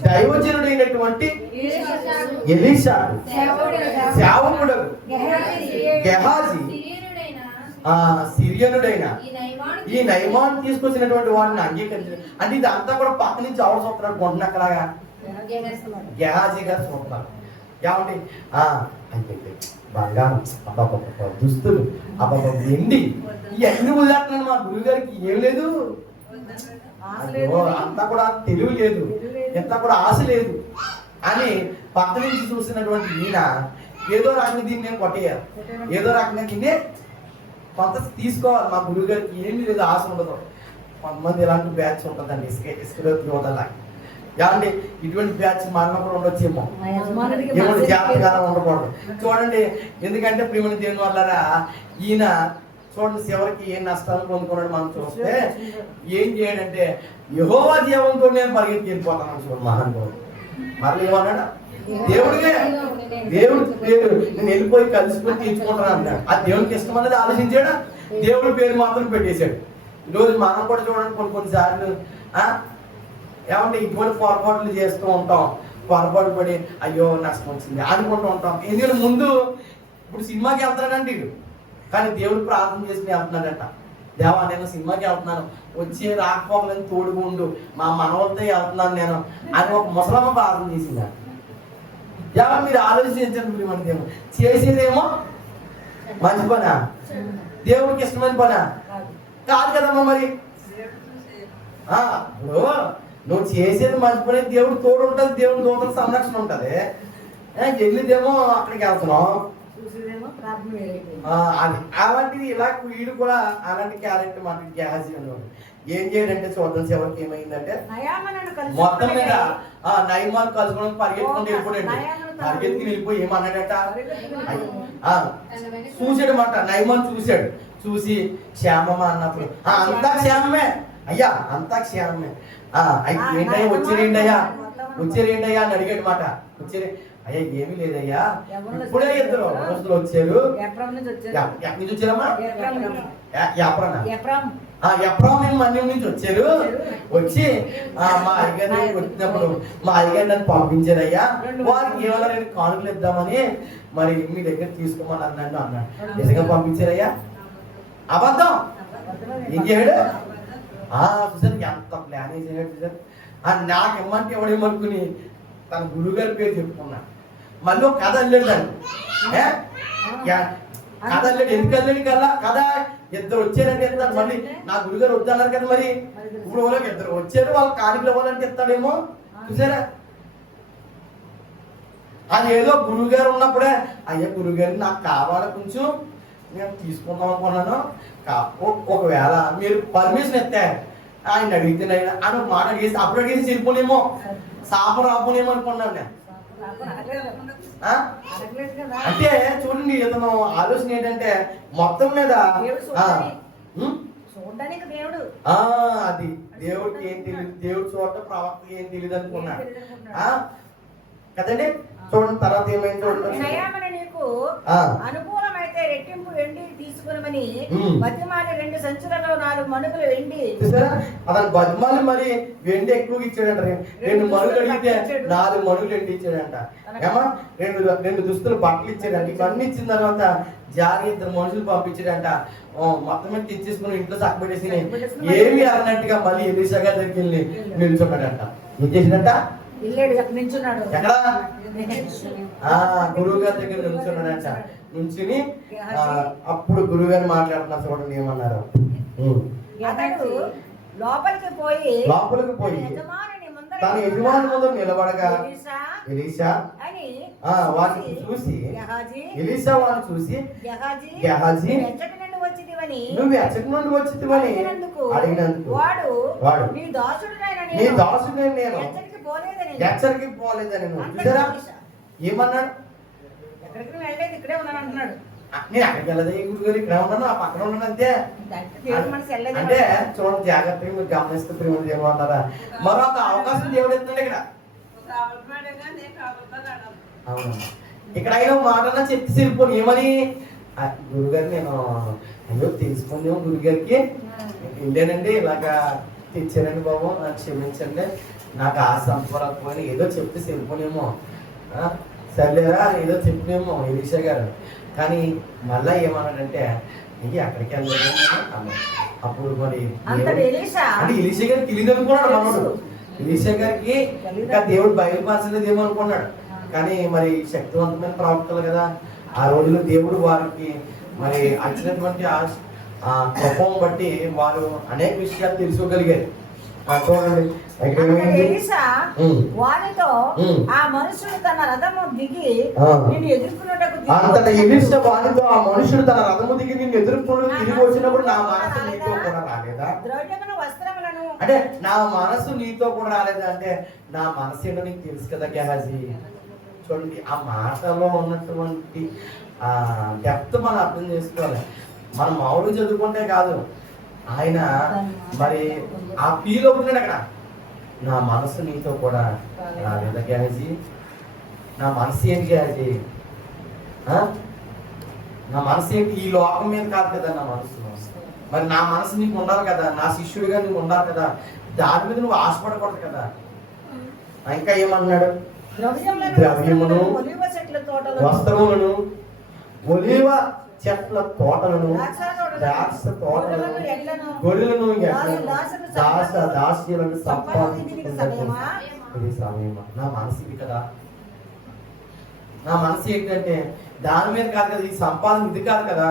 దైవజనుడైనటువంటి ఎలీషా సేవకుడు గెహాజీ సిరియనుడైన ఈ నయమాన్ తీసుకొచ్చినటువంటి వాడిని అంగీకరించారు. అంటే ఇది అంతా కూడా పక్క నుంచి ఎవరు చూస్తున్నారు? కొంటున్నక్కలాగా గెహాజీ గారు చూస్తున్నారు. ఏమండి అంటే బంగారం, అబ్బాబ్బా దుస్తులు, అబ్బాబ్బా వెండి, ఇవన్నీ వదిలేస్తున్నాను. మా గురువు గారికి ఏం లేదు, అంతా కూడా తెలివి లేదు, ఎంత కూడా ఆశ లేదు అని పక్క నుంచి చూసినటువంటి ఈయన ఏదో రకంగా దీన్ని నేను కొట్టేయాలి, ఏదో రకంగా దీన్ని కొంత తీసుకోవాలి. మా గురువు గారికి ఏమీ లేదు, ఆశ ఉండదు. కొంతమంది ఇలాంటి బ్యాచ్ ఉంటుందండి, ఇసుకలో యువతలా. ఏమండి ఇటువంటి బ్యాచ్ మనం కూడా ఉండొచ్చేమో, ఏమంటే జాగ్రత్తగా ఉండకూడదు. చూడండి, ఎందుకంటే ప్రియమైన దేవుని వల్ల ఈయన చూడండి చివరికి ఏ నష్టాలు పొందుకున్నాడు మనం చూస్తే ఏం చేయడంటే యెహోవా జీవంతో నేను పరిగెత్తి వెళ్ళిపోతాను చూడండి మహానుభావుడు. మరలా ఏమన్నాడు? దేవుడికే దేవుడి పేరు నేను వెళ్ళిపోయి కలుసుకొని తీర్చుకుంటాను అన్నాడు. ఆ దేవునికి ఇష్టం అనేది ఆలోచించాడు, దేవుడి పేరు మాత్రం పెట్టేశాడు. ఈరోజు మనం కూడా చూడండి కొన్నిసార్లు ఏమంటే ఇటువంటి పొరపాట్లు చేస్తూ ఉంటాం. పొరపాటు పడి అయ్యో నష్టం వచ్చింది అనుకుంటూ ఉంటాం. ఎందుకంటే ముందు ఇప్పుడు సినిమాకి వెళ్తాడంటే ఇడు, కానీ దేవుడు ప్రార్థన చేసి వెళ్తున్నాడట. దేవా నేను సినిమాకి వెళ్తున్నాను, వచ్చి రాకపోకలని తోడుగా ఉండు, మా మనవలతో వెళ్తున్నాను నేను అని ఒక ముసలమ్మ ప్రార్థన చేసింది. ఎవరు మీరు ఆలోచించండి, మన దేవుడు చేసేదేమో మంచి పనా, దేవుడికి ఇష్టమైన పనా కాదు కదమ్మా. మరి ఇప్పుడు నువ్వు చేసేది మంచి పని, దేవుడు తోడు ఉంటుంది, దేవుడు దూతల సంరక్షణ ఉంటుంది. వెళ్ళిదేమో అక్కడికి వెళ్తున్నాం అది. అలాంటిది ఇలా వీడు కూడా అలాంటి క్యారెక్టర్ మాట గ్యాస్ ఏం చేయడంటే చూద్దాం చివరికి ఏమైందంటే మొత్తం మీద నయమాన్ కలుసుకోవడం పరిగెత్తుకుంటూ వెళ్ళిపోయాడు. పరిగెత్తుకుని వెళ్ళిపోయి ఏమన్నాడట, చూసాడమాట. నయమాన్ చూశాడు, చూసి క్షేమమా అన్నప్పుడు అంతా క్షేమమే అయ్యా, అంతా క్షేమమే. అయితే ఏంటయ్యా వచ్చారేంటయ్యా, వచ్చారేంటయ్యా అని అడిగాడు మాట. వచ్చారే అయ్యా ఏమీ లేదయ్యా, ఇప్పుడే ఇద్దరు రోజులు వచ్చారు. ఎక్కడి నుంచి వచ్చారమ్మా? ఎప్రాం మన్యం నుంచి వచ్చారు. వచ్చి మా అయ్యగారిని వచ్చినప్పుడు మా అయ్యగారు నన్ను పంపించారయ్యా, వారికి ఏమైనా నేను కానుకలు ఇద్దామని మరి మీ దగ్గర తీసుకోమని అన్నాడు అన్నాడు. నిజంగా పంపించారయ్యా? అబద్ధం. ఏం చేయడు? చూసారు ఎంత ప్లాన్ వేసాడు చూసారు. నాకు ఇమ్మంటే ఎవడేమనుకుని తన గురువుగారి పేరు చెప్పుకున్నాడు. మళ్ళీ ఒక కథ అల్లాడు దాన్ని. కథ అల్లాడు. ఎందుకు అల్లాడు కల్లా కథ? ఇద్దరు వచ్చారంటే ఇస్తాడు. మళ్ళీ నా గురుగారు వద్దన్నారు కదా, మరి ఇప్పుడు వాళ్ళకి ఇద్దరు వచ్చారు, వాళ్ళు కానుకలు ఇవ్వాలంటే ఇస్తాడేమో. చూసారా? అది ఏదో గురువు గారు ఉన్నప్పుడే అయ్యా గురువుగారు నాకు కావాలి, కొంచెం నేను తీసుకుందాం అనుకున్నాను, ఒకవేళ మీరు పర్మిషన్ ఇస్తారు ఆయన అడిగితే అని మాట అడిగేసి అప్పుడు అడిగేసి వెళ్ళిపోలేమో, సాప రాపోలేమో అనుకున్నాను నేను. అంటే చూడండి ఇతను ఆలోచన ఏంటంటే మొత్తం మీద అది దేవుడికి ఏం తెలియదు, దేవుడు చూడటం ప్రవక్తకి ఏం తెలియదు అనుకున్నాడు కదండి. చూడండి తర్వాత ఏమైంది చూడండి. అనుకూలమైతే రెట్టింపు వెండి తీసుకునమని ఉమ్. బతిమాలి 2 సంచులలో 4 మణుగులు వెండి. చూసారా అతను బతిమాలి మరి వెండి ఎక్కువగా ఇచ్చాడంట. 2 మణుగులు అడిగితే 4 మణుగులు వెండి ఇచ్చాడంట. ఏమా 2 దుస్తులు బట్టలు ఇచ్చాడంట. ఇవన్నీ ఇచ్చిన తర్వాత జారి 2 మనుషులు పంపించాడంట. మొత్తం మీద తెచ్చేసుకుని ఇంట్లో చక్కబెట్టేసి ఏమి అన్నట్టుగా మళ్ళీ ఎలీషా గారి దగ్గరికి వెళ్ళి నిల్చున్నాడంట. ఏం చేసినట్ట? వెళ్ళాడు, అక్కడ నిల్చున్నాడు. ఎక్కడ? గురువు గారి దగ్గర నిల్చున్నాడంట. నుంచుని అప్పుడు గురువు గారు మాట్లాడుతున్నారు. చూడండి ఏమన్నారు. అతడు లోపలికి పోయి తన యజమాని ముందు నిలబడగా ఎలీషా వారిని చూసి ఎలీషా వారిని చూసి గెహాజీ నువ్వు ఎచ్చటి నుండి వచ్చితివని అడిగినందుకు వాడు నీ దాసుడు నేను ఎచ్చరికి పోలేదని. చూసారా ఏమన్నాడు? ఇక్కడే ఉన్నాను అంటున్నాడు. నేను అక్కడికి వెళ్ళదు గురుగారు, ఇక్కడ ఉన్నాను, ఆ పక్కన ఉన్నాను అంతే. అంటే చూడండి జాగ్రత్తగా మీరు గమనిస్తూ ప్రేమ ఏమంటారా మరొక అవకాశం దేవుడు ఇస్తున్నాడు ఇక్కడ. అవును, ఇక్కడ అయినా మాట చెప్తే సరిపోను. ఏమని? గురుగారు నేను అయ్యో తెలుసుకుందేమో గురుగారికి వెళ్ళానండి, ఇలాగా తెచ్చానండి బాబు, నాకు క్షమించండి, నాకు ఆ సంపరకపోయినా ఏదో చెప్తే సరిపోనేమో, సర్లేరా ఏదో చెప్పినేమో ఎలీషా గారు. కానీ మళ్ళా ఏమన్నాడంటే ఇంక అక్కడికి వెళ్ళలేదు అన్నాడు. అప్పుడు మరి అంటే ఎలీషా గారికి తెలియదు అనుకున్నాడు మనోడు. ఎలీషా గారికి ఇంకా దేవుడు బయలుపరచలేదు ఏమనుకున్నాడు. కానీ మరి శక్తివంతమైన ప్రవక్తలు కదా ఆ రోజుల్లో దేవుడు వారికి మరి వచ్చినటువంటి ఆ కోపం బట్టి వారు అనేక విషయాలు తెలుసుకోగలిగారు. చూడండి వారితో ఆ మనుషుడు తన రథము దిగి నిన్ను ఎదుర్కొన్నటకు వారితో ఆ మనుషుడు తన రథము దిగి నిన్ను ఎదుర్కొన్నట్టు తిరిగి వచ్చినప్పుడు నా మనసు నీతో కూడా రాలేదా? ద్రవ్యమును వస్త్రములను అంటే నా మనసు నీతో కూడా రాలేదా అంటే నా మనసు ఏంటో నీకు తెలుసు కదా గెహాజీ. చూడండి ఆ మాటలో ఉన్నటువంటి ఆ డెప్త్ మనం అర్థం చేసుకోవాలి. మనం మామూలుగా చదువుకుంటే కాదు, ఆయన మరి ఆ ఫీల్ అవుతున్నాడు అక్కడ. నా మనసు నీతో కూడా రాలేదా గెహాజీ? నా మనసు ఏంటి గెహాజీ? నా మనసు ఏంటి? ఈ లోకం మీద కాదు కదా నా మనసు. మరి నా మనసు నీకు ఉండాలి కదా, నా శిష్యుడిగా నీకు ఉండాలి కదా, దాని మీద నువ్వు ఆశపడకూడదు కదా. ఇంకా ఏమన్నాడు? ద్రవ్యమును వస్త్రములను ఒలీవ చెట్ల తోటలను ద్రాక్ష తోటలను గొర్రెలను దాస్యులను సంపాదించుకున్నది సమయమా? నా మనసు ఇది కదా. నా మనసు ఏంటంటే దాని మీద కాదు కదా, ఈ సంపాదన ఇది కాదు కదా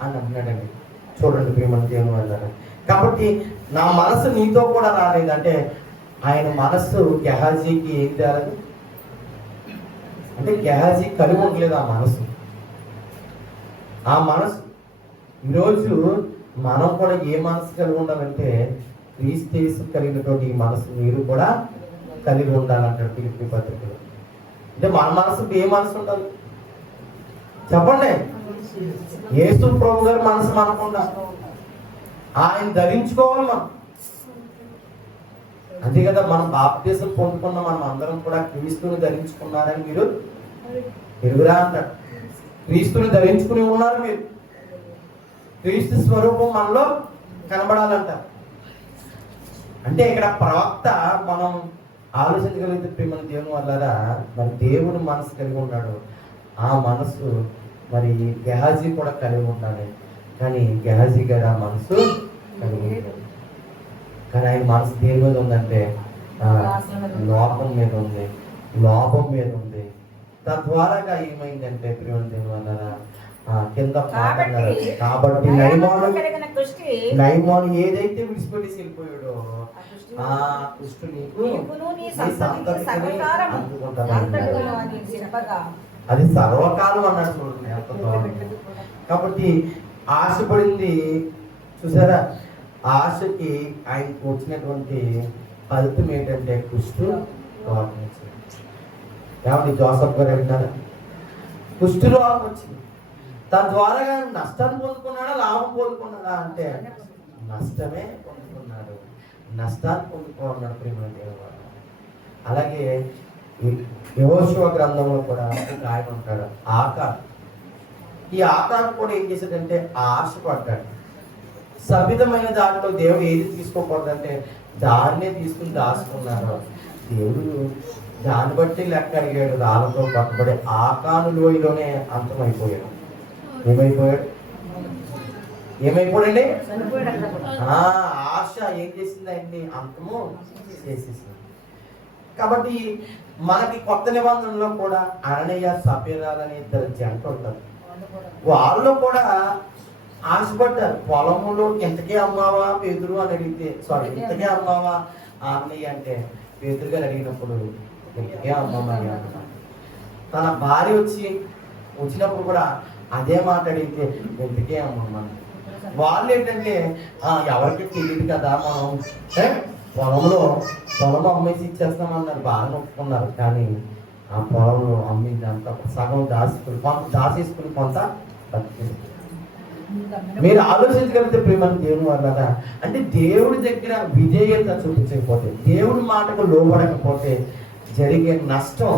అని అంటున్నాడండి. చూడండి ప్రియమైన దేవుని వాళ్ళారా. కాబట్టి నా మనసు నీతో కూడా రాలేదంటే ఆయన మనస్సు గెహాజీకి ఏం తేలేదు అంటే గెహాజీ కలిగి ఉండలేదు ఆ మనసు. ఆ మనసు ఈరోజు మనం కూడా ఏ మనసు కలిగి ఉండాలంటే క్రీస్తు కలిగినటువంటి ఈ మనసు మీరు కూడా కలిగి ఉండాలంటాడు ఫిలిప్పీ పత్రికలో. అంటే మన మనసుకు ఏ మనసు ఉండాలి చెప్పండి? యేసు ప్రభు గారి మనసు మనకుండా ఆయన ధరించుకోవాలి మనం. అంతే కదా, మనం బాప్తిసం పొందుకున్న మనం అందరం కూడా క్రీస్తుని ధరించుకున్నారని మీరు ఎరుగురా అంటారు. క్రీస్తుని ధరించుకుని ఉన్నారు మీరు. క్రీస్తు స్వరూపం మనలో కనబడాలంటారు. అంటే ఇక్కడ ప్రవక్త మనం ఆలోచించగలిగితే ప్రేమ దేవుని వల్ల మరి దేవుని మనసు కలిగి ఉన్నాడు. ఆ మనసు మరి గెహాజీ కూడా కలిగి ఉండాలి. కానీ గెహాజీ గారు ఆ మనసు కలిగి ఉంటాడు. కానీ ఆయన మనసు దేని మీద ఉందంటే లోపం మీద ఉంది, లోపం మీద ఉంది. తద్వారాగా ఏమైందంటే ప్రేమ దేవుని వల్ల కింద కాబట్టి నయమాను ఏదైతే విడిచిపెట్టేసి వెళ్ళిపోయాడో ఆ కుష్టు నీకు అది సర్వకాలం అన్నాడు. చూడండి ఎంత బాగుంది. కాబట్టి ఆశపడింది చూసారా, ఆశకి ఆయనకు వచ్చినటువంటి ఫలితం ఏంటంటే కుష్టు రోగం వచ్చింది. ఏమండి జోసఫ్ గారు అంటారా? కుష్టు రోగం వచ్చింది. తద్వారా నష్టాన్ని పొందుకున్నాడా లాభం పొందుకున్నాడా అంటే నష్టమే పొందుకున్నాడు. నష్టాన్ని పొందుకోన్నాడు ప్రేమ దేవుడు. అలాగే యెహోషువ గ్రంథంలో కూడా ఒక ఆయన ఉంటాడు ఆకాన్. ఈ ఆకాను కూడా ఏం చేశాడంటే ఆశపడ్డాడు. సభితమైన దాంట్లో దేవుడు ఏది తీసుకోకూడదంటే దాన్నే తీసుకుని దాచుకున్నాడు. దేవుడు దాన్ని బట్టి లెక్క అడిగాడు. రాళ్ళతో పట్టుబడి ఆకాను లోయలోనే అంతమైపోయాడు. ఏమైపోయాడు? ఏమైపోయాడండి? ఆశ ఏం చేసింది? ఆయన్ని అంతము చేసేసింది. కాబట్టి మనకి కొత్త నిబంధనలో కూడా అననీయ సపీరాలని ఇద్దరు జంట ఉంటారు. వాళ్ళు కూడా ఆశపడ్డారు. పొలములో ఇంతకే అమ్మావా పేతురు అని అడిగితే, సారీ ఇంతకే అమ్మావా అన్నయ్య అంటే పేతురు గారు అడిగినప్పుడు ఇంతకే అమ్మమ్మయ్య అన్నారు. తన భార్య వచ్చినప్పుడు కూడా అదే మాట అడిగితే ఇంతకే అమ్మమ్మ. వాళ్ళు ఏంటంటే ఎవరికి తెలియదు కదా, మనం పొలం అమ్మేసి ఇచ్చేస్తామన్నారు. బాగా నొప్పుకున్నారు. కానీ ఆ పొలంలో అమ్మింది అంతా సగం దాచేసుకుని కొంత బతికింది. మీరు ఆలోచించగలిగితే ప్రేమను దేవుని వల్ల అంటే దేవుడి దగ్గర విధేయత చూపించకపోతే, దేవుడి మాటకు లోబడకపోతే జరిగే నష్టం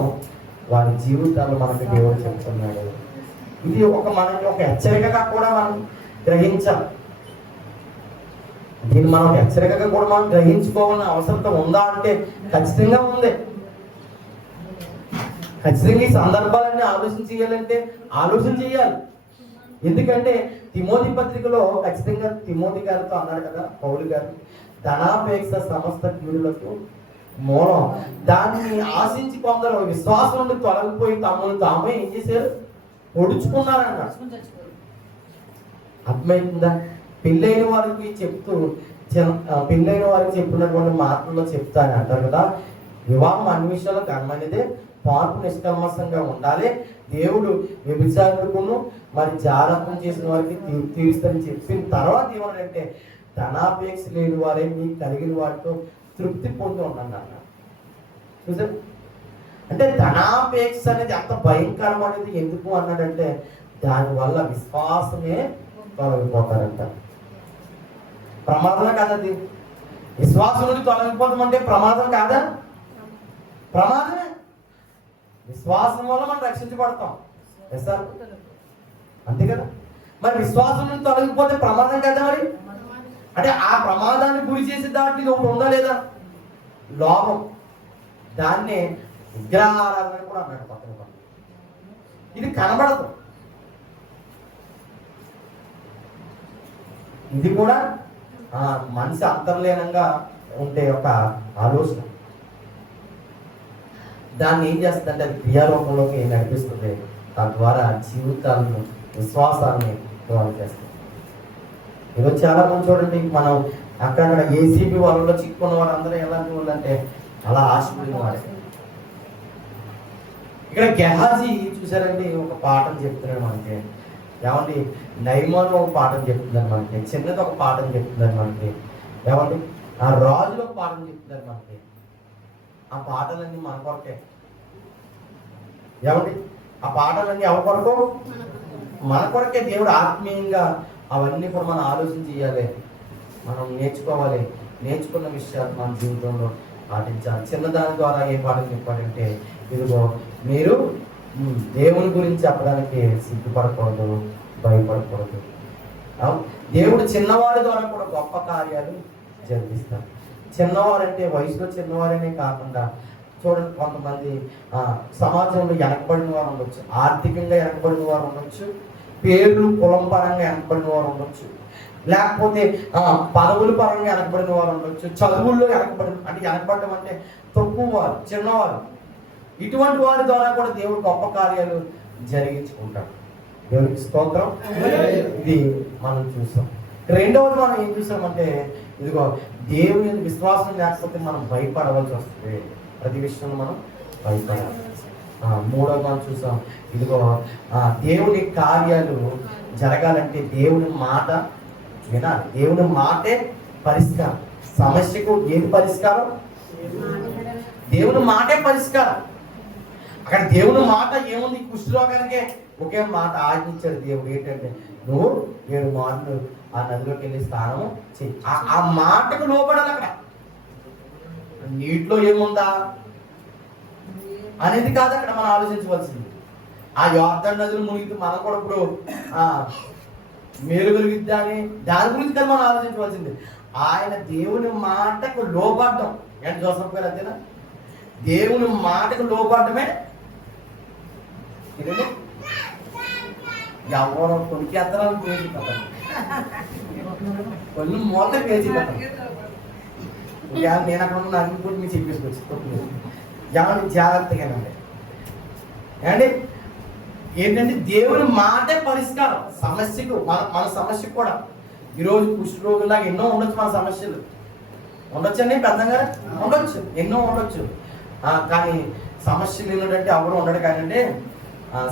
వారి జీవితాల్లో మనకు దేవుడు చెప్తున్నాడు. ఇది మనకి ఒక హెచ్చరికగా కూడా మనం గ్రహించాలి. దీన్ని మనం హెచ్చరికగా కూడా మనం గ్రహించుకోవాలని అవసరం ఉందా అంటే ఖచ్చితంగా ఉంది. ఖచ్చితంగా ఈ సందర్భాలన్నీ ఆలోచన చేయాలంటే ఆలోచన చేయాలి. ఎందుకంటే తిమోతి పత్రికలో ఖచ్చితంగా తిమోతి గారితో అన్నాడు కదా పౌలు గారు, ధనాపేక్ష సమస్త కీడులకు మూలం. దాన్ని ఆశించి కొందరు విశ్వాసం నుండి తొలగిపోయి తమను తామే ఏం చేశారు? పొడుచుకున్నారన్న. అర్థమైందా? పెళ్ళైన వారికి చెప్పినటువంటి మాటల్లో చెప్తాను అంటారు కదా, వివాహం అన్ని విషయాలు ఘనమైనదే, పార్పు నిష్కల్మషంగా ఉండాలి, దేవుడు వ్యభిచారుకును మరి జాగ్రత్తం చేసిన వారికి తీరుస్తారని చెప్పిన తర్వాత ఏమంటే ధనాపేక్ష లేని వారే మీకు కలిగిన వాటితో తృప్తి పొంది ఉండండి అన్న. చూసారు అంటే ధనాపేక్ష అనేది ఎంత భయంకరమైనది ఎందుకు అన్నాడంటే దానివల్ల విశ్వాసమే తొలగిపోతారంట. ప్రమాదం కాదది. విశ్వాసం నుండి తొలగిపోతాం అంటే ప్రమాదం కాదా? ప్రమాదమే. విశ్వాసం వల్ల మనం రక్షించబడతాం. సార్ అంతే కదా. మరి విశ్వాసం నుండి తొలగిపోతే ప్రమాదం కదా. మరి అంటే ఆ ప్రమాదాన్ని గురి చేసే దాంట్లో ఒకటి ఉందా లేదా? లోభం. దాన్నే విగ్రహారాధన కూడా అన్నాడు పక్కన. ఇది కనబడదు. ఇది కూడా మనిషి అంతర్లీనంగా ఉండే ఒక ఆలోచన. దాన్ని ఏం చేస్తుందంటే అది క్రియారూపంలోకి నడిపిస్తుంది. తద్వారా జీవితాలను విశ్వాసాన్ని డెవలప్ చేస్తుంది. ఈరోజు చాలా మంది చూడండి, మనం అక్కడక్కడ ఏసీబీ వాళ్ళలో చిక్కుకున్న వారందరూ ఎలాంటి వాళ్ళు అంటే అలా ఆశపడిన వాడే. ఇక్కడ గెహాజీ చూసారండి ఒక పాఠం చెప్తున్నాడు మనకి. ఏమండి నైమాన్ ఒక పాఠం చెప్తున్నారు మనకి, చిన్నది ఒక పాఠం చెప్తున్నారు మనకి, ఏమండి ఆ రాజులు ఒక పాఠం చెప్తున్నారు మనకి. ఆ పాటలన్నీ మన కొరకే. ఏమండి ఆ పాటలన్నీ ఎవరి కొరకు? మన కొరకే. దేవుడు ఆత్మీయంగా అవన్నీ కూడా మనం ఆలోచన చేయాలి, మనం నేర్చుకోవాలి. నేర్చుకున్న విషయాలు మన జీవితంలో పాటించాలి. చిన్నదాని ద్వారా ఏ పాఠం చెప్పాలంటే ఇదిగో మీరు దేవుని గురించి చెప్పడానికి సిగ్గుపడకూడదు, భయపడకూడదు. దేవుడు చిన్నవారి ద్వారా కూడా గొప్ప కార్యాలు జరిగిస్తారు. చిన్నవారంటే వయసులో చిన్నవారనే కాకుండా చూడండి, కొంతమంది సమాజంలో వెనకబడిన వారు ఉండొచ్చు, ఆర్థికంగా వెనకబడిన వారు ఉండొచ్చు, పేర్లు కులం పరంగా వెనకబడిన వారు ఉండొచ్చు, లేకపోతే పదవుల పరంగా వెనకబడిన వారు ఉండొచ్చు, చదువుల్లో వెనకబడడం అంటే తక్కువ వారు, చిన్నవారు. ఇటువంటి వారి ద్వారా కూడా దేవుడు గొప్ప కార్యాలు జరిగించుకుంటాడు. దేవుడికి స్తోత్రం. ఇది మనం చూసాం. రెండవది మనం ఏం చూసామంటే ఇదిగో దేవుని విశ్వాసం లేకపోతే మనం భయపడవలసి వస్తుంది. ప్రతి విషయంలో మనం భయపడాలి. మూడవది మనం చూసాం, ఇదిగో దేవుని కార్యాలు జరగాలంటే దేవుని మాట వినాలి. దేవుని మాటే పరిష్కారం. సమస్యకు ఏది పరిష్కారం? దేవుని మాటే పరిష్కారం. అక్కడ దేవుని మాట ఏముంది? కుష్ఠరోగానికే ఒకే మాట ఆజ్ఞించాడు దేవుడు. ఏంటంటే నువ్వు 7 మార్లు ఆ నదిలోకి వెళ్ళి స్నానం చెయ్యి. ఆ మాటకు లోపడాలి. అక్కడ నీటిలో ఏముందా అనేది కాదు అక్కడ మనం ఆలోచించవలసింది. ఆ యోర్దాను నదులు మునిగితే మనం కూడా ఇప్పుడు మేలు కలిగిద్దా అని దాని గురించి కదా మనం ఆలోచించవలసింది. ఆయన దేవుని మాటకు లోబడ్డం ఏంటి జోసఫ్ గారు అంతేనా? దేవుని మాటకు లోబడ్డమే ఇదే ఎవరో కొనికేత్తరాలు పేజీ కదా, కొన్ని మూత పేజీ కదా. నేను అక్కడ ఉన్న అన్ని కూడా మీకు చెప్పేసుకోవచ్చు. ఎవరిని జాగ్రత్తగానండి ఏమండి. ఏంటంటే దేవుని మాటే పరిష్కారం సమస్యకు. మన సమస్యకు కూడా ఈరోజు కుష్ఠరోగులాగా ఎన్నో ఉండొచ్చు, మన సమస్యలు ఉండొచ్చండి, పెద్దగా ఉండొచ్చు, ఎన్నో ఉండొచ్చు. కానీ సమస్యలు ఏంటంటే ఎవరు ఉండడు. కానీ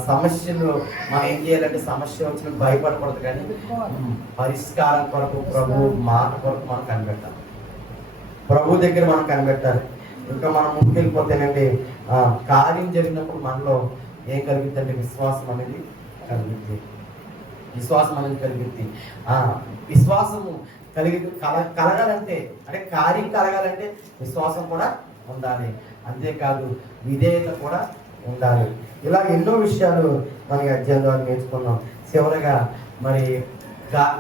సమస్యలు మనం ఏం చేయాలంటే సమస్య వచ్చిన భయపడకూడదు, కానీ పరిష్కారం కొరకు ప్రభు మాట కొరకు మనం కనిపెట్టాలి, ప్రభు దగ్గర మనం కనిపెట్టాలి. ఇంకా మనం ముందుకెళ్ళిపోతేనండి కార్యం జరిగినప్పుడు మనలో ఏం కలిగిద్ది అంటే విశ్వాసం అనేది కలిగిద్ది. విశ్వాసం అనేది కలిగిద్ది. విశ్వాసము కలగాలంటే అంటే కార్యం కలగాలంటే విశ్వాసం కూడా ఉండాలి. అంతేకాదు విధేయత కూడా ఉండాలి. ఇలా ఎన్నో విషయాలు మన అధ్యాయం ద్వారా నేర్చుకున్నాం. చివరగా మరి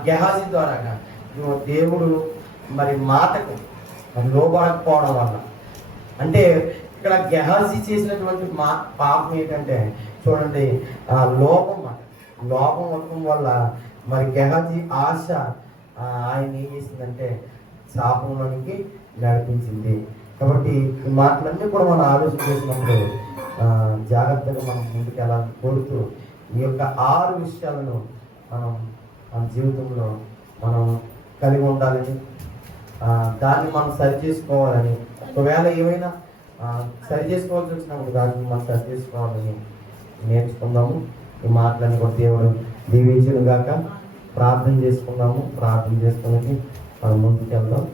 గెహాజీ ద్వారా దేవుడు మరి మాటకు లోబడకపోవడం వల్ల, అంటే ఇక్కడ గెహాజీ చేసినటువంటి పాపం ఏంటంటే చూడండి, లోపం ఉండటం వల్ల మరి గెహాజీ ఆశ ఆయన ఏం చేసిందంటే శాపంలోనికి నడిపించింది. కాబట్టి ఈ మాటలన్నీ కూడా మనం ఆలోచన చేసినప్పుడు జాగ్రత్తగా మనం ముందుకు ఎలా కోరుతూ ఈ యొక్క 6 విషయాలను మనం మన జీవితంలో మనం కలిగి ఉండాలని, దాన్ని మనం సరి చేసుకోవాలని, ఒకవేళ ఏమైనా సరి చేసుకోవాల్సి వచ్చినప్పుడు దాన్ని మనం సరి చేసుకోవాలని నేర్చుకుందాము. ఈ మాటలన్నీ కూడా దేవుడు దీవించును గాక. ప్రార్థన చేసుకుందాము. ప్రార్థన చేసుకుని మనం ముందుకు వెళ్దాం.